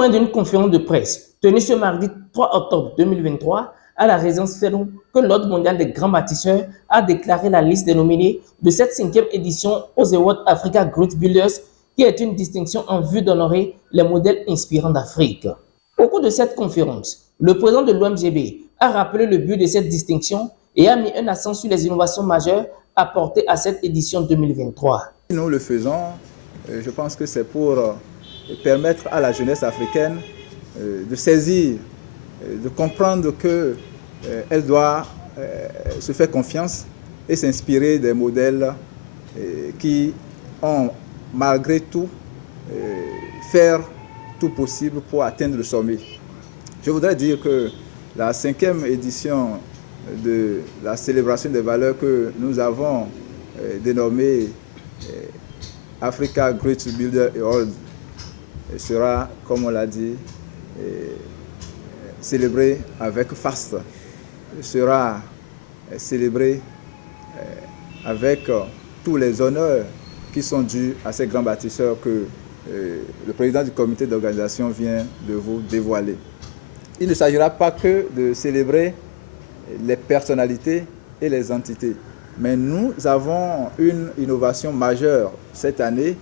moyen d'une conférence de presse tenue ce mardi 3 octobre 2023 à la résidence Ferron, que l'Ordre mondial des grands bâtisseurs a déclaré la liste des nominés de cette 5e édition aux Awards Africa Great Builders, qui est une distinction en vue d'honorer les modèles inspirants d'Afrique. Au cours de cette conférence, le président de l'OMGB a rappelé le but de cette distinction et a mis un accent sur les innovations majeures apportées à cette édition 2023. Nous le faisons, je pense que c'est pour permettre à la jeunesse africaine de saisir, de comprendre qu'elle doit se faire confiance et s'inspirer des modèles qui ont malgré tout faire tout possible pour atteindre le sommet. Je voudrais dire que la 5e édition de la célébration des valeurs que nous avons dénommée Africa Great Builder Award sera, comme on l'a dit, célébrée avec faste, sera célébrée avec tous les honneurs qui sont dus à ces grands bâtisseurs que le président du comité d'organisation vient de vous dévoiler. Il ne s'agira pas que de célébrer les personnalités et les entités, mais nous avons une innovation majeure cette année,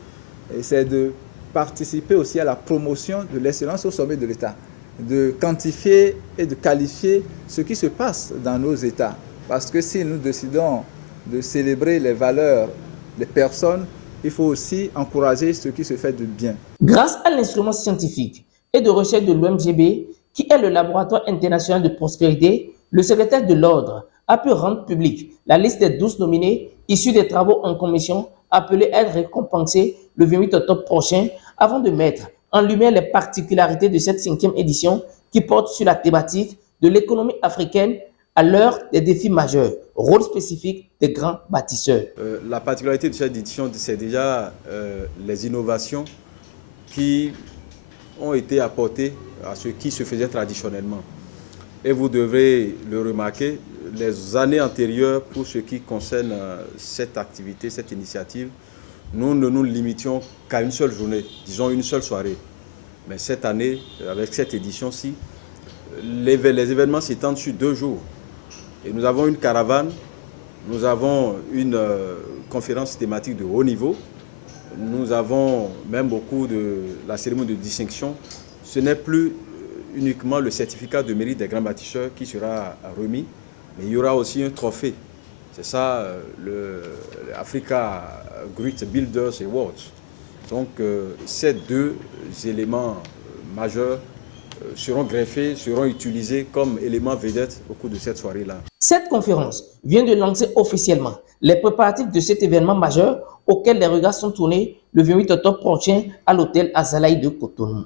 et c'est de participer aussi à la promotion de l'excellence au sommet de l'État, de quantifier et de qualifier ce qui se passe dans nos États. Parce que si nous décidons de célébrer les valeurs des personnes, il faut aussi encourager ce qui se fait de bien. Grâce à l'instrument scientifique et de recherche de l'OMGB, qui est le laboratoire international de prospérité, le secrétaire de l'Ordre a pu rendre publique la liste des 12 nominés issus des travaux en commission appelés à être récompensés le 28 octobre prochain, avant de mettre en lumière les particularités de cette 5e édition qui porte sur la thématique de l'économie africaine à l'heure des défis majeurs, rôle spécifique des grands bâtisseurs. La particularité de cette édition, c'est déjà les innovations qui ont été apportées à ce qui se faisait traditionnellement. Et vous devrez le remarquer, les années antérieures, pour ce qui concerne cette activité, cette initiative, nous ne nous limitions qu'à une seule journée, disons une seule soirée. Mais cette année, avec cette édition-ci, les événements s'étendent sur 2 jours. Et nous avons une caravane, nous avons une conférence thématique de haut niveau, nous avons même beaucoup de la cérémonie de distinction. Ce n'est plus uniquement le certificat de mérite des grands bâtisseurs qui sera remis, mais il y aura aussi un trophée. C'est ça, le Africa Great Builders Awards. Donc, ces 2 éléments majeurs seront greffés, seront utilisés comme éléments vedettes au cours de cette soirée-là. Cette conférence vient de lancer officiellement les préparatifs de cet événement majeur auquel les regards sont tournés le 28 octobre prochain à l'hôtel Azalaï de Cotonou.